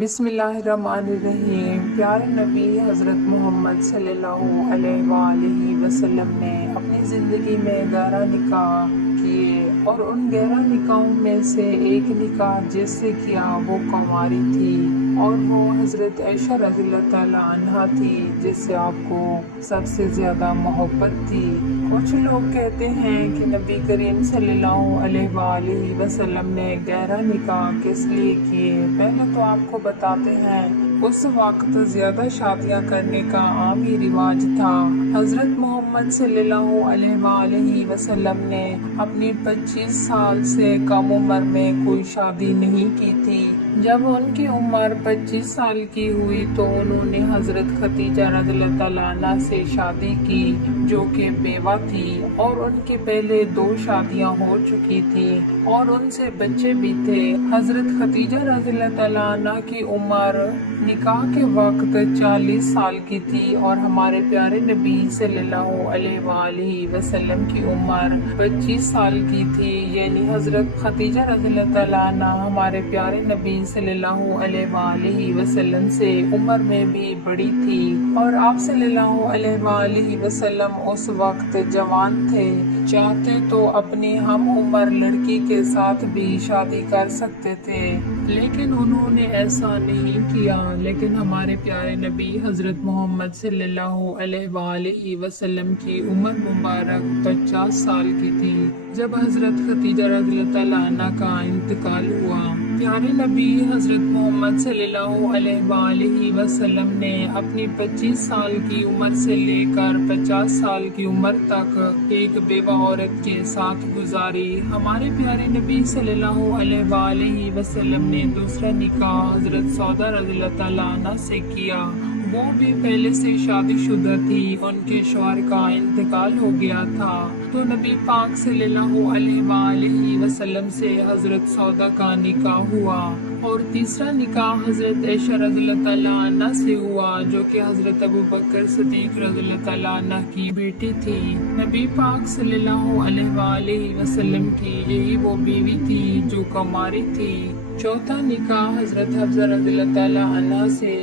بسم اللہ الرحمن الرحیم۔ پیارے نبی حضرت محمد صلی اللہ علیہ وآلہ وسلم نے اپنی زندگی میں 11 نکاح کیے اور ان 11 نکاحوں میں سے ایک نکاح جس سے کیا وہ کنواری تھی اور وہ حضرت عائشہ رضی اللہ تعالیٰ عنہا تھی جس سے آپ کو سب سے زیادہ محبت تھی۔ کچھ لوگ کہتے ہیں کہ نبی کریم صلی اللہ علیہ وآلہ وسلم نے 11 نکاح کس لیے کیے۔ پہلے تو آپ کو بتاتے ہیں اس وقت زیادہ شادیاں کرنے کا عام ہی رواج تھا۔ حضرت محمد صلی اللہ علیہ وآلہ وسلم نے اپنی 25 سال سے کم عمر میں کوئی شادی نہیں کی تھی۔ جب ان کی عمر 25 سال کی ہوئی تو انہوں نے حضرت ختیجہ رضی اللہ تعالیٰ عنہ سے شادی کی جو کہ بیوہ تھی اور ان کی پہلے 2 شادیاں ہو چکی تھی اور ان سے بچے بھی تھے۔ حضرت ختیجہ رضی اللہ تعالیٰ عنہ کی عمر نکاح کے وقت 40 سال کی تھی اور ہمارے پیارے نبی صلی اللہ علیہ وآلہ وسلم کی عمر 25 سال کی تھی، یعنی حضرت ختیجہ رضی اللہ تعالیٰ عنہ ہمارے پیارے نبی صلی اللہ علیہ وآلہ وسلم سے عمر میں بھی بڑی تھی اور آپ صلی اللہ علیہ وآلہ وسلم اس وقت جوان تھے۔ چاہتے تو اپنی ہم عمر لڑکی کے ساتھ بھی شادی کر سکتے تھے لیکن انہوں نے ایسا نہیں کیا۔ لیکن ہمارے پیارے نبی حضرت محمد صلی اللہ علیہ وآلہ وسلم کی عمر مبارک 50 سال کی تھی جب حضرت ختیجہ رضی اللہ تعالیٰ عنہ کا انتقال ہوا۔ پیارے نبی حضرت محمد صلی اللہ علیہ وآلہ وسلم نے اپنی 25 سال کی عمر سے لے کر 50 سال کی عمر تک ایک بیوہ عورت کے ساتھ گزاری۔ ہمارے پیارے نبی صلی اللہ علیہ وآلہ وسلم نے دوسرا نکاح حضرت سودا رضی اللہ تعالیٰ عنہ سے کیا۔ وہ بھی پہلے سے شادی شدہ تھی، ان کے شوہر کا انتقال ہو گیا تھا تو نبی پاک صلی اللہ علیہ وآلہ وسلم سے حضرت سودا کا نکاح ہوا اور تیسرا نکاح حضرت عائشہ رضی اللہ تعالیٰ عنہ سے ہوا جو کہ حضرت ابوبکر صدیق رضی اللہ تعالیٰ عنہ کی بیٹی تھی۔ نبی پاک صلی اللہ علیہ وآلہ وسلم کی یہی وہ بیوی تھی جو کنواری تھی۔ چوتھا نکاح حضرت حفصہ رضی اللہ تعالیٰ عنہ سے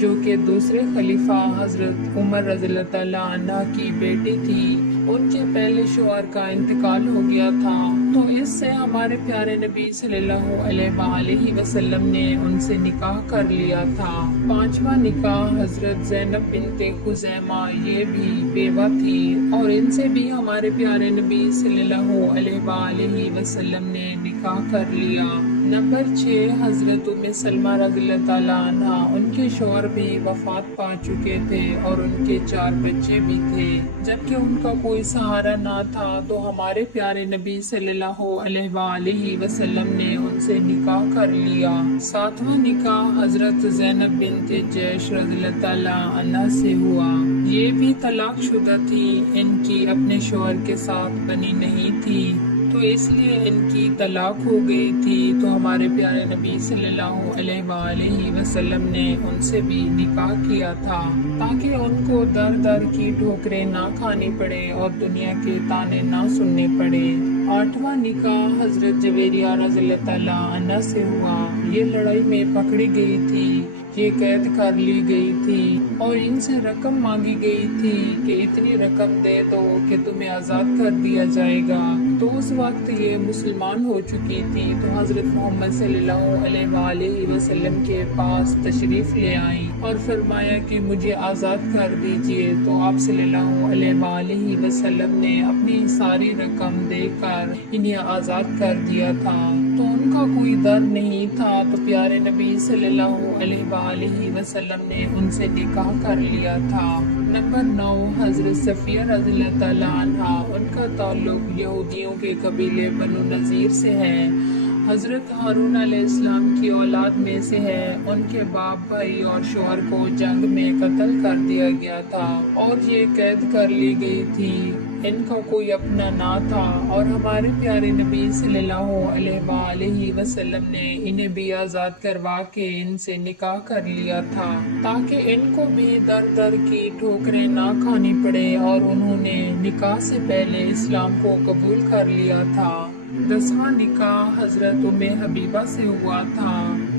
جو کہ دوسرے خلیفہ حضرت عمر رضی اللہ تعالیٰ عنہ کی بیٹی تھی، ان کے پہلے شوہر کا انتقال ہو گیا تھا تو اس سے ہمارے پیارے نبی صلی اللہ علیہ وآلہ وسلم نے ان سے نکاح کر لیا تھا۔ پانچواں نکاح حضرت زینب بنت خزیمہ، یہ بھی بیوہ تھی اور ان سے بھی ہمارے پیارے نبی صلی اللہ علیہ وآلہ وسلم نے نکاح کر لیا۔ نمبر 6 حضرت ام سلمہ رضی اللہ تعالیٰ عنہ، ان کے شوہر بھی وفات پا چکے تھے اور ان کے 4 بچے بھی تھے۔ جبکہ ان کا کوئی سہارا نہ تھا تو ہمارے پیارے نبی صلی اللہ علیہ وآلہ وسلم نے ان سے نکاح کر لیا۔ 7واں نکاح حضرت زینب بنت جیش رضی اللہ تعالیٰ عنہ سے ہوا، یہ بھی طلاق شدہ تھی، ان کی اپنے شوہر کے ساتھ بنی نہیں تھی تو اس لیے ان کی طلاق ہو گئی تھی تو ہمارے پیارے نبی صلی اللہ علیہ وآلہ وسلم نے ان سے بھی نکاح کیا تھا تاکہ ان کو در در کی ٹھوکریں نہ کھانی پڑے اور دنیا کے تانے نہ سننے پڑے۔ 8واں نکاح حضرت جویریہ رضی اللہ تعالیٰ عنہ سے ہوا، یہ لڑائی میں پکڑی گئی تھی، یہ قید کر لی گئی تھی اور ان سے رقم مانگی گئی تھی کہ اتنی رقم دے دو کہ تمہیں آزاد کر دیا جائے گا تو اس وقت یہ مسلمان ہو چکی تھی تو حضرت محمد صلی اللہ علیہ وآلہ وسلم کے پاس تشریف لے آئیں اور فرمایا کہ مجھے آزاد کر دیجئے تو آپ صلی اللہ علیہ وآلہ وسلم نے اپنی ساری رقم دے کر انہیں آزاد کر دیا تھا تو ان کا کوئی در نہیں تھا تو پیارے نبی صلی اللہ علیہ وآلہ وسلم نے ان سے نکاح کر لیا تھا۔ نمبر 9 حضرت صفیہ رضی اللہ تعالیٰ عنہ، ان کا تعلق یہودیوں کے قبیلے بنو نذیر سے ہے، حضرت ہارون علیہ السلام کی اولاد میں سے ہے۔ ان کے باپ بھائی اور شوہر کو جنگ میں قتل کر دیا گیا تھا اور یہ قید کر لی گئی تھی، ان کا کوئی اپنا نہ تھا اور ہمارے پیارے نبی صلی اللہ علیہ وآلہ وسلم نے انہیں بھی آزاد کروا کے ان سے نکاح کر لیا تھا تاکہ ان کو بھی در در کی ٹھوکریں نہ کھانی پڑے اور انہوں نے نکاح سے پہلے اسلام کو قبول کر لیا تھا۔ 10واں نکاح حضرت ام حبیبہ سے ہوا تھا